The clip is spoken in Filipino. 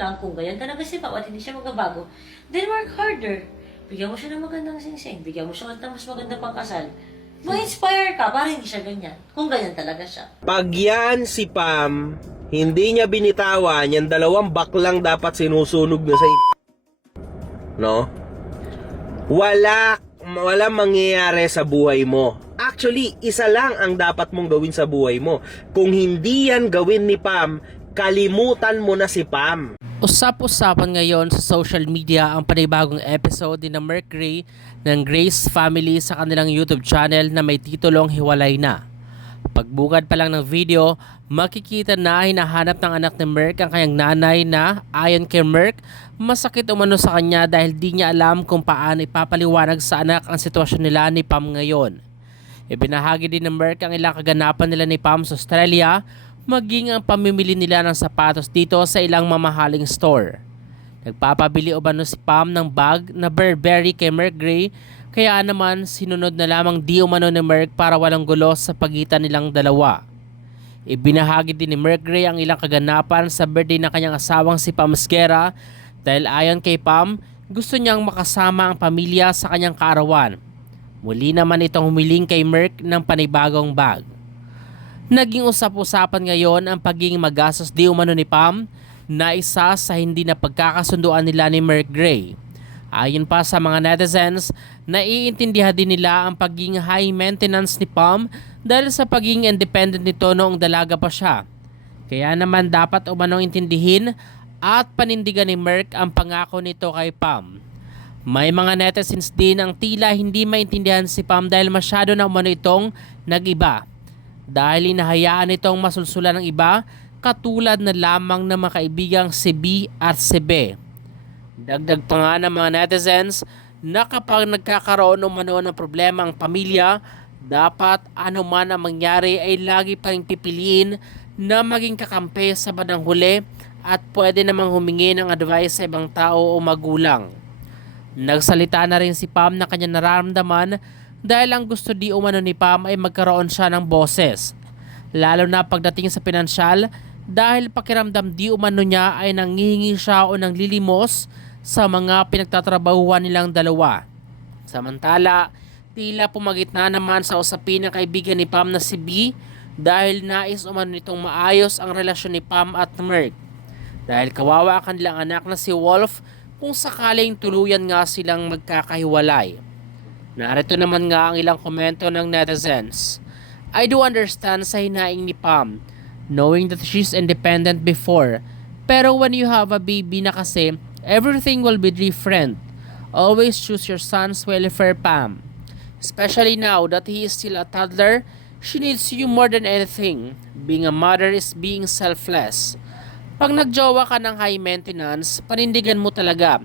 lang kung ganyan talaga si Pao at hindi siya magbabago, then work harder. Bigyan mo siya ng magandang singsing, bigyan mo siya ng mas maganda pang kasal. Ma-inspire ka para hindi siya ganyan. Kung ganyan talaga siya. Pag yan si Pam, hindi niya binitawan, yan dalawang baklang dapat sinusunog na sa No? Wala, wala mangyayari sa buhay mo. Actually, isa lang ang dapat mong gawin sa buhay mo. Kung hindi yan gawin ni Pam, kalimutan mo na si Pam. Usap-usapan ngayon sa social media ang panibagong episode ni Mercury ng Grace Family sa kanilang YouTube channel na may titulong Hiwalay Na. Pagbukad pa lang ng video, makikita na hinahanap ng anak ni Merck ang kanyang nanay na ayon kay Merck, masakit umano sa kanya dahil di niya alam kung paano ipapaliwanag sa anak ang sitwasyon nila ni Pam ngayon. Ibinahagi din ng Merck ang ilang kaganapan nila ni Pam sa Australia, maging ang pamimili nila ng sapatos dito sa ilang mamahaling store. Nagpapabili umano si Pam ng bag na Burberry kay Merck Gray, kaya naman sinunod na lamang di umano ni Merck para walang gulo sa pagitan nilang dalawa. Ibinahagi din ni Merck Gray ang ilang kaganapan sa birthday ng kanyang asawang si Pam Esguera dahil ayon kay Pam, gusto niyang makasama ang pamilya sa kanyang kaarawan. Muli naman itong humiling kay Merck ng panibagong bag. Naging usap-usapan ngayon ang pagiging magastos di umano ni Pam na isa sa hindi na pagkakasunduan nila ni Merck Gray. Ayon pa sa mga netizens, naiintindihan din nila ang pagiging high maintenance ni Pam dahil sa pagiging independent nito noong dalaga pa siya. Kaya naman dapat umanong intindihin at panindigan ni Merck ang pangako nito kay Pam. May mga netizens din ang tila hindi maintindihan si Pam dahil masyado na umano itong nag-iba. Dahil inahayaan itong masulsulan ng iba katulad na lamang ng mga kaibigang si B at si B. Dagdag pa nga ng mga netizens na kapag nagkakaroon umano ng problema ang pamilya, dapat ano man ang mangyari ay lagi pa rin pipiliin na maging kakampi sa bandang huli at pwede namang humingi ng advice sa ibang tao o magulang. Nagsalita na rin si Pam na kanya nararamdaman dahil ang gusto di umano ni Pam ay magkaroon siya ng boses. Lalo na pagdating sa pinansyal dahil pakiramdam di umano niya ay nangihingi siya o nang lilimos sa mga pinagtatrabahuan nilang dalawa. Samantala, tila pumagitna naman sa usapin ng kaibigan ni Pam na si B dahil nais umano nitong maayos ang relasyon ni Pam at Merck. Dahil kawawa ang kanilang anak na si Wolf kung sakaling tuluyan nga silang magkakahiwalay. Narito naman nga ang ilang komento ng netizens. I do understand sa hinaing ni Pam, knowing that she's independent before. Pero when you have a baby na kasi, everything will be different. Always choose your son's welfare, Pam. Especially now that he is still a toddler, she needs you more than anything. Being a mother is being selfless. Pag nagjowa ka ng high maintenance, panindigan mo talaga.